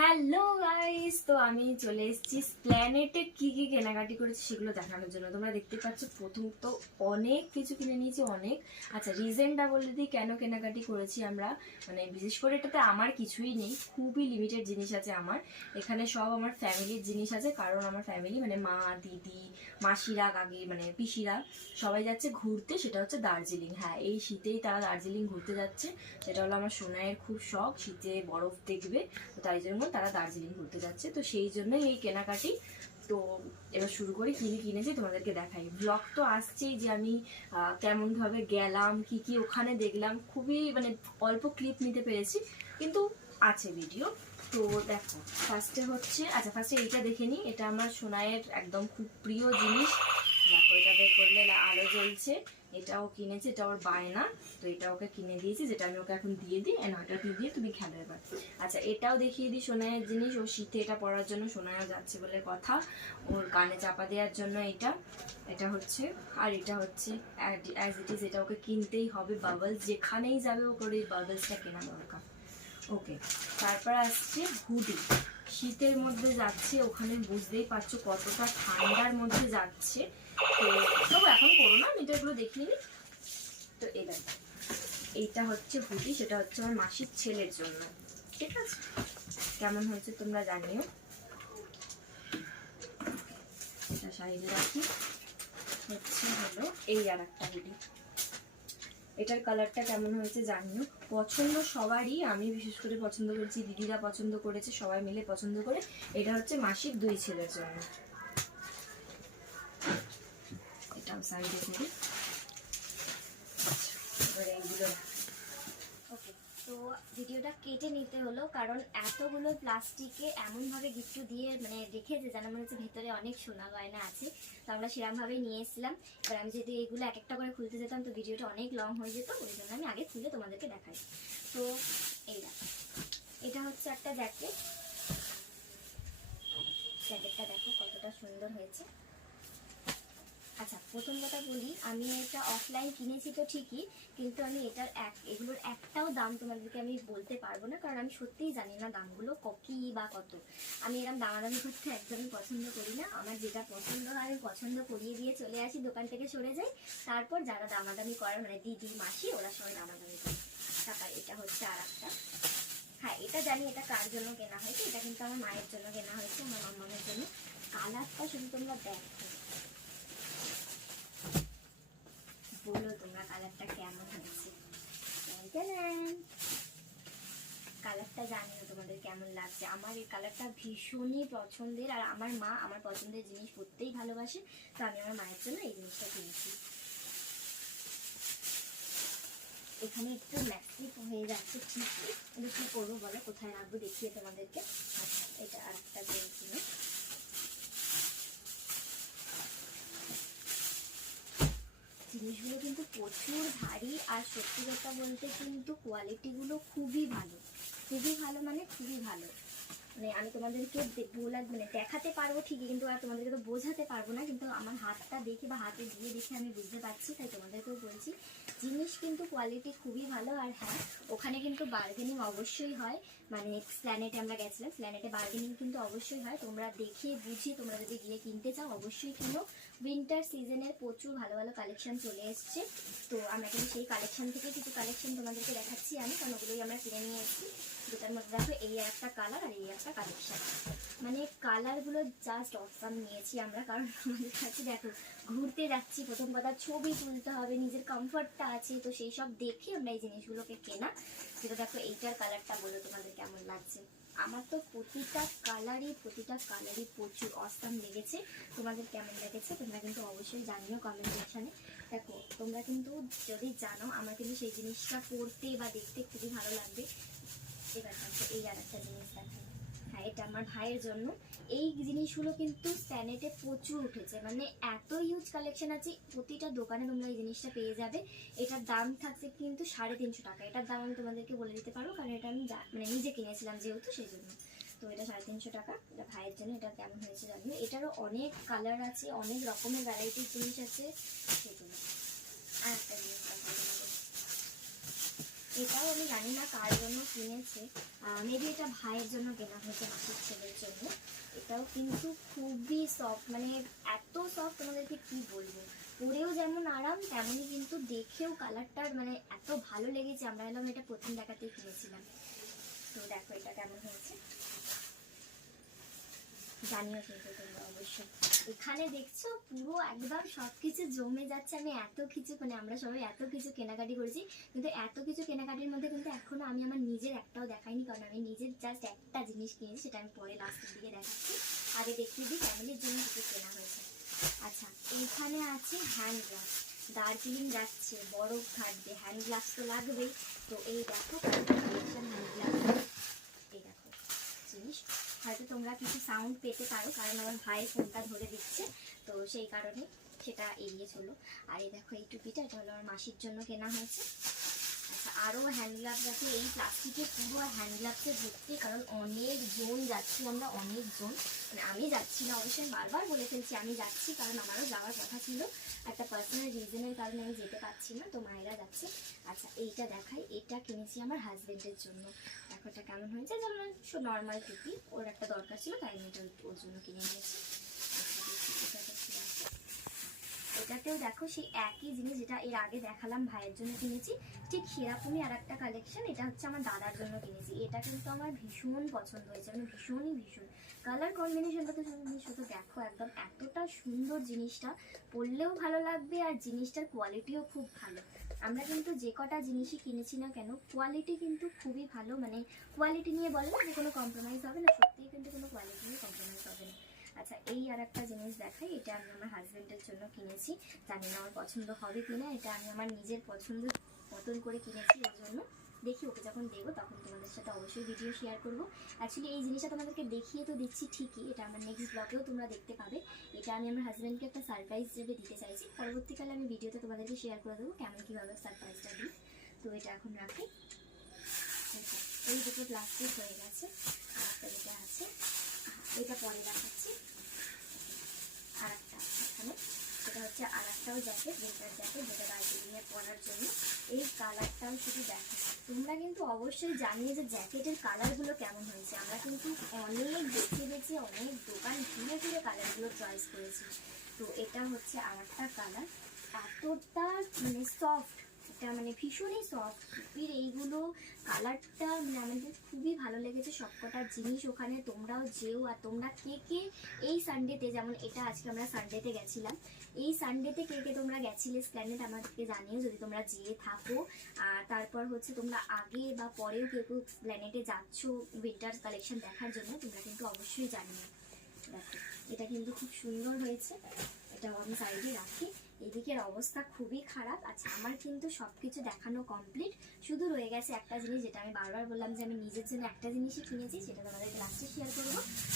Hello guys তো আমি চলে এসেছি প্ল্যানেটে কি কি কেনাকাটি করেছি সেগুলো দেখানোর জন্য। তোমরা দেখতে পাচ্ছ, প্রথম তো অনেক কিছু কিনে নিয়েছি, অনেক। আচ্ছা রিজনটা বলে দিই কেন কেনাকাটি করেছি আমরা মানে বিশেষ করে এটাতে আমার কিছুই নেই, খুবই লিমিটেড জিনিস আছে আমার। এখানে সব আমার ফ্যামিলির জিনিস আছে, কারণ আমার ফ্যামিলি মানে মা, দিদি, মাসিরা, কাকি মানে পিসিরা সবাই যাচ্ছে ঘুরতে, সেটা হচ্ছে দার্জিলিং। হ্যাঁ এই শীতেই তারা দার্জিলিং ঘুরতে যাচ্ছে। সেটা হলো আমার সোনাইয়ের খুব শখ, শীতে বরফ দেখবে, তো তাই জন্য তারা দার্জিলিং ঘুরতে যাচ্ছে, তো সেই জন্যই এই কেনাকাটি। তো এবার শুরু করি, কী কী কিনেছি তোমাদেরকে দেখাই। ব্লগ তো আসছেই যে আমি কেমনভাবে গেলাম, কি কি ওখানে দেখলাম, খুবই মানে অল্প ক্লিপ নিতে পেরেছি, কিন্তু আছে ভিডিও তো দেখো ফার্স্টে হচ্ছে আচ্ছা ফার্স্টে এইটা দেখে নিই, এটা আমার সোনায়ের একদম খুব প্রিয় জিনিস। দেখো, এটা বের করলে আলো জ্বলছে। এটাও কিনেছে, এটা ওর বায়না। তো এটা ওকে কিনে দিয়েছি, যেটা আমি ওকে এখন দিয়ে দিই এনা এটা তুই দিয়ে তুমি খেলো এবার। আচ্ছা এটাও দেখিয়ে দিই সোনাইয়ের জিনিস, ও শীতে এটা পরার জন্য সোনাইও যাচ্ছে বলে কথা। ওর কানে চাপা দেওয়ার জন্য এটা। এটা হচ্ছে, আর এটা হচ্ছে অ্যাজ ইট ইজ এটা ওকে কিনতেই হবে বাবলস যেখানেই যাবে ও করে বাবলসটা কেনা দরকার। ওকে তারপর আসছে হুডি শীতের মধ্যে যাচ্ছে, ওখানে বুঝতেই পারছ কতটা ঠান্ডার মধ্যে যাচ্ছে। তো তবু এখন করো না আমি তো এগুলো দেখিয়ে নিই তো এই দেখো, এইটা হচ্ছে হুডি, সেটা হচ্ছে আমার মাসির ছেলের জন্য। ঠিক আছে? কেমন হয়েছে তোমরা জানিও। এটা সাইডে রাখি। হচ্ছে হলো এই আর একটা হুডি। এটার কালারটা কেমন হয়েছে জানিও। পছন্দ সবারই, আমি বিশেষ করে পছন্দ করেছি, দিদিরা পছন্দ করেছে, সবাই মিলে পছন্দ করে। এটা হচ্ছে মাসির দুই ছেলের জন্য। এটাও সাইডে করি এবার তো ভিডিওটা কেটে নিতে হলো কারণ এতগুলো প্লাস্টিকে এমনভাবে গিফট দিয়ে মানে রেখেছে যেন মনে হচ্ছে ভেতরে অনেক সোনা গয়না আছে। তো আমরা সেরকমভাবেই নিয়ে এসেছিলাম। এবার আমি যদি এগুলো এক একটা করে খুলতে যেতাম, তো ভিডিওটা অনেক লং হয়ে যেত, ওই জন্য আমি আগে খুলে তোমাদেরকে দেখাই। তো এই এটা হচ্ছে একটা জ্যাকেট জ্যাকেটটা দেখো কতটা সুন্দর হয়েছে। আচ্ছা প্রথম কথা বলি, আমি এটা অফলাইন কিনেছি তো ঠিকই, কিন্তু আমি এটার এক, এগুলোর একটাও দাম তোমাদেরকে আমি বলতে পারব না, কারণ আমি সত্যিই জানি না দামগুলো ক- বা কত। আমি এরকম দামাদামি করতে একদমই পছন্দ করি না, আমার যেটা পছন্দ হয় আমি পছন্দ করিয়ে দিয়ে চলে আসি, দোকান থেকে সরে যাই, তারপর যারা দামাদামি করে মানে দিদি, মাসি, ওরা সবাই দামাদামি করে। তারপর এটা হচ্ছে আর একটা হ্যাঁ এটা জানি এটা কার জন্য কেনা হয়েছে, এটা কিন্তু আমার মায়ের জন্য কেনা হয়েছে, আমার মামামের জন্য। কালারটা শুধু তোমরা দেখো বলো তোমরা কালারটা কেমন হয়েছে কালারটা জানিও তোমাদের কেমন লাগছে। আমার এই কালারটা ভীষণই পছন্দের আর আমার মা আমার পছন্দের জিনিস পরতেই ভালোবাসে, তো আমি আমার মায়ের জন্য এই জিনিসটা কিনেছি। এখানে একটু ম্যাক্সিক হয়ে যাচ্ছে ঠিকই কিন্তু কী করব বলো? কোথায় রাখব দেখিয়ে তোমাদেরকে। আচ্ছা এটা আর একটা জিনিসগুলো কিন্তু প্রচুর ভারী আর সত্যি কথা বলতে কিন্তু কোয়ালিটিগুলো খুবই ভালো। খুবই ভালো মানে খুবই ভালো। মানে আমি তোমাদেরকে দে- বলা মানে দেখাতে পারব ঠিকই, কিন্তু আর তোমাদেরকে তো বোঝাতে পারব না, কিন্তু আমার হাতটা দেখে বা হাতে দিয়ে দেখে আমি বুঝতে পারছি, তাই তোমাদেরকেও বলছি। জিনিস কিন্তু কোয়ালিটি খুবই ভালো, আর হ্যাঁ ওখানে কিন্তু বার্গেনিং অবশ্যই হয়। মানে প্ল্যানেটে আমরা গেছিলাম প্ল্যানেটে বার্গেনিং কিন্তু অবশ্যই হয়। তোমরা দেখে বুঝে তোমরা যদি গিয়ে কিনতে চাও, অবশ্যই কিনো। উইন্টার সিজনের প্রচুর ভালো ভালো কালেকশন চলে এসছে। তো আমরা কিন্তু সেই কালেকশন থেকে কিছু কালেকশন তোমাদেরকে দেখাচ্ছি আমি, কারণ ওগুলোই আমরা কিনে নিয়ে এসেছি। যেটার মধ্যে দেখো এই একটা কালার আর এই একটা কালেকশন মানে কালারগুলো জাস্ট অসাম নিয়েছি আমরা, কারণ আমাদের কাছে দেখো, ঘুরতে যাচ্ছি, প্রথম কথা ছবি তুলতে হবে, নিজের কমফর্টটা আছে, তো সেই সব দেখে আমরা এই জিনিসগুলোকে কেনা। যেটা দেখো এইটার কালারটা বলো, তোমাদের কেমন লাগছে? আমার তো প্রতিটা কালারই প্রতিটা কালারই প্রচুর অসাম লেগেছে। তোমাদের কেমন লেগেছে তোমরা কিন্তু অবশ্যই জানিও কমেন্ট সেকশানে দেখো, তোমরা কিন্তু যদি জানো, আমার কিন্তু সেই জিনিসটা পড়তে বা দেখতে খুবই ভালো লাগবে। এবার দেখো এই আর একটা জিনিস দেখো হ্যাঁ এটা আমার ভাইয়ের জন্য। এই জিনিসগুলো কিন্তু স্ট্যানেটে প্রচুর উঠেছে। মানে এত ইউজ কালেকশন আছে, প্রতিটা দোকানে তোমরা এই জিনিসটা পেয়ে যাবে। এটার দাম থাকছে কিন্তু সাড়ে তিনশো টাকা। এটার দাম আমি তোমাদেরকে বলে দিতে পারব, কারণ এটা আমি মানে নিজে কিনেছিলাম যেহেতু সেই জন্য তো এটা সাড়ে তিনশো টাকা। এটা ভাইয়ের জন্য এটা কেমন হয়েছে জানিও এটারও অনেক কালার আছে, অনেক রকমের ভ্যারাইটির জিনিস আছে সেগুলো আর একটা জিনিস। এটাও আমি জানি না কার জন্য কিনেছে। মেবি এটা ভাইয়ের জন্য কেনা হয়েছে মাসির ছেলের জন্য। এটাও কিন্তু খুবই সফট মানে এত সফট তোমাদেরকে কি বলব? পরেও যেমন আরাম, তেমনই কিন্তু দেখেও কালারটা মানে এত ভালো লেগেছে। আমরা এলাম এটা প্রথম দেখাতেই কিনেছিলাম। তো দেখো এটা কেমন হয়েছে। জানিও কিন্তু তোমরা অবশ্যই। এখানে দেখছ, পুরো একদম সবকিছু জমে যাচ্ছে। আমি এত কিছু মানে আমরা সবাই এত কিছু কেনাকাটি করেছি, কিন্তু এত কিছু কেনাকাটির মধ্যে কিন্তু এখনও আমি আমার নিজের একটাও দেখাইনি, কারণ আমি নিজের জাস্ট একটা জিনিস কিনেছি, সেটা আমি পরে লাস্টের দিকে দেখাচ্ছি। আগে দেখতে দিই ফ্যামিলির জন্য কিছু কেনা হয়েছে। আচ্ছা এইখানে আছে হ্যান্ড গ্লাভস দার্জিলিং যাচ্ছে, বরফ ঘাটবে হ্যান্ড গ্লাভস তো লাগবেই। তো এই দেখো হ্যান্ড গ্লাভস এই দেখো জিনিস হয়তো তোমরা কিছু সাউন্ড পেতে পারো, কারণ আমার ভাই ফোনটা ধরে দিচ্ছে, তো সেই কারণে সেটা এড়িয়ে চলো। আর এই দেখো এই টুপিটা, এটা হলো আমার মাসির জন্য কেনা হয়েছে। আরও হ্যান্ড গ্লাভস আছে এই প্লাস্টিকের পুরো হ্যান্ড গ্লাভসে ভর্তি, কারণ অনেক জন যাচ্ছি আমরা, অনেক জন মানে আমি যাচ্ছি না, অবশ্যই বারবার বলে ফেলছি, আমি যাচ্ছি কারণ আমারও যাওয়ার কথা ছিল। একটা পার্সোনাল রিজনের কারণে আমি যেতে পারছি না, তো মায়েরা যাচ্ছে। আচ্ছা এইটা দেখাই, এটা কিনেছি আমার হাজবেন্ডের জন্য। দেখো এটা কেমন হয়েছে? যেমন নর্মাল টুপি, ওর একটা দরকার ছিল, তাই আমি এটা ওর জন্য কিনে নিয়েছি আচ্ছা, দেখি এটাতে কি আছে। এটাতেও দেখো সেই একই জিনিস যেটা এর আগে দেখালাম ভাইয়ের জন্য কিনেছি, ঠিক সেরকমই আর একটা কালেকশন এটা হচ্ছে আমার দাদার জন্য কিনেছি। এটা কিন্তু আমার ভীষণ পছন্দ হয়েছে মানে ভীষণই ভীষণ। কালার কম্বিনেশনটা তো শুধু দেখো, একদম এতটা সুন্দর জিনিসটা, পরলেও ভালো লাগবে আর জিনিসটার কোয়ালিটিও খুব ভালো। আমরা কিন্তু যে কটা জিনিসই কিনেছি না কেন কোয়ালিটি কিন্তু খুবই ভালো মানে কোয়ালিটি নিয়ে বলে না যে কোনো কম্প্রোমাইজ হবে না, সত্যিই কিন্তু কোনো কোয়ালিটি নিয়ে কম্প্রোমাইজ হবে না। আচ্ছা এই আর একটা জিনিস দেখাই, এটা আমি আমার হাজব্যান্ডের জন্য কিনেছি। জানি না আমার পছন্দ হবে কিনা, এটা আমি আমার নিজের পছন্দ মতন করে কিনেছি ওর জন্য। দেখি, ওকে যখন দেবো, তখন তোমাদের সাথে অবশ্যই ভিডিও শেয়ার করব। অ্যাকচুয়ালি এই জিনিসটা তোমাদেরকে দেখিয়ে তো দিচ্ছি ঠিকই, এটা আমার নেক্সট ব্লগেও তোমরা দেখতে পাবে। এটা আমি আমার হাজব্যান্ডকে একটা সারপ্রাইজ হিসেবে দিতে চাইছি। পরবর্তীকালে আমি ভিডিওতে তোমাদেরকে শেয়ার করে দেবো কেমন, কীভাবে সারপ্রাইজটা দিই। তো এটা এখন রাখি। এই দুটো প্লাস্টিক হয়ে গেছে, আর একটা যেটা আছে এটা পরে দেখাচ্ছি। আর একটা এখানে। সেটা হচ্ছে আর একটাও জ্যাকেট উইন্টার জ্যাকেট যেটা দার্জিলিংয়ে পরার জন্য। এই কালারটাও শুধু দেখো তোমরা কিন্তু অবশ্যই জানিয়ে যে জ্যাকেটের কালারগুলো কেমন হয়েছে। আমরা কিন্তু অনেক বেছে বেছে অনেক দোকান ঘুরে ঘুরে কালারগুলো চয়েস করেছি। তো এটা হচ্ছে আর একটা কালার। এতটা মানে সফট এটা মানে ভীষণই সফট টুপির এইগুলো কালারটা মানে আমাদের খুবই ভালো লেগেছে সবকটা জিনিস ওখানে। তোমরাও যেও আর তোমরা কে কে এই সানডেতে যেমন এটা আজকে আমরা সানডেতে গেছিলাম, এই সানডেতে কে কে তোমরা গেছিলে স্প্ল্যানেট আমাদেরকে জানিও যদি তোমরা যেয়ে থাকো। আর তারপর হচ্ছে তোমরা আগে বা পরেও কেউ কেউ প্ল্যানেটে যাচ্ছ উইন্টার কালেকশন দেখার জন্য, তোমরা কিন্তু অবশ্যই জানিও। দেখো, এটা কিন্তু খুব সুন্দর হয়েছে। এটা আমি সাইডে রাখি। এদিকের অবস্থা খুবই খারাপ। আচ্ছা আমার কিন্তু সব কিছু দেখানো কমপ্লিট শুধু রয়ে গেছে একটা জিনিস যেটা আমি বারবার বললাম যে আমি নিজের জন্য একটা জিনিসই কিনেছি, সেটা তোমাদের লাস্টে শেয়ার করব।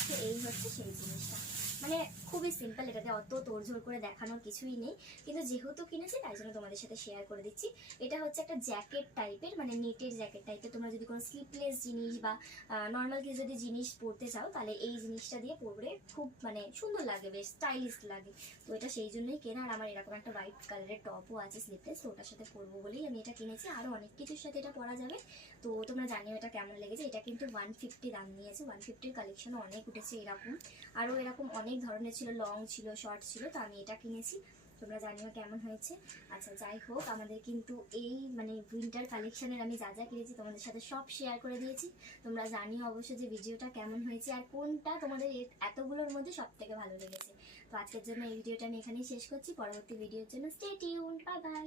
তো এই হচ্ছে সেই জিনিসটা। মানে খুবই সিম্পল এটাতে অত তোড়জোড় করে দেখানোর কিছুই নেই। কিন্তু যেহেতু কিনেছি, তাই জন্য তোমাদের সাথে শেয়ার করে দিচ্ছি। এটা হচ্ছে একটা জ্যাকেট টাইপের মানে নেটের জ্যাকেট টাইপের তোমরা যদি কোনো স্লিপলেস জিনিস বা নর্মাল কিছু যদি জিনিস পরতে চাও, তাহলে এই জিনিসটা দিয়ে পরলে খুব মানে সুন্দর লাগে, বেশ স্টাইলিশ লাগে। তো এটা সেই জন্যই কেনা। আর আমার এরকম একটা হোয়াইট কালারের টপও আছে স্লিপলেস তো ওটার সাথে পরবো বলেই আমি এটা কিনেছি। আরও অনেক কিছুর সাথে এটা পরা যাবে। তো তোমরা জানিও এটা কেমন লেগেছে। এটা কিন্তু ওয়ান ফিফটি দাম নিয়েছে। ওয়ান ফিফটির কালেকশনও অনেক উঠেছে এরকম। আরও এরকম অনেক ধরনের ছিল লং ছিল শর্ট ছিল, তো আমি এটা কিনেছি। তোমরা জানিও কেমন হয়েছে। আচ্ছা যাই হোক, আমাদের কিন্তু এই মানে উইন্টার কালেকশনের আমি যা যা কিনেছি তোমাদের সাথে সব শেয়ার করে দিয়েছি। তোমরা জানিও অবশ্যই যে ভিডিওটা কেমন হয়েছে আর কোনটা তোমাদের এতগুলোর মধ্যে সব থেকে ভালো লেগেছে। তো আজকের জন্য এই ভিডিওটা আমি এখানেই শেষ করছি। পরবর্তী ভিডিওর জন্য স্টে টিউন বাই বাই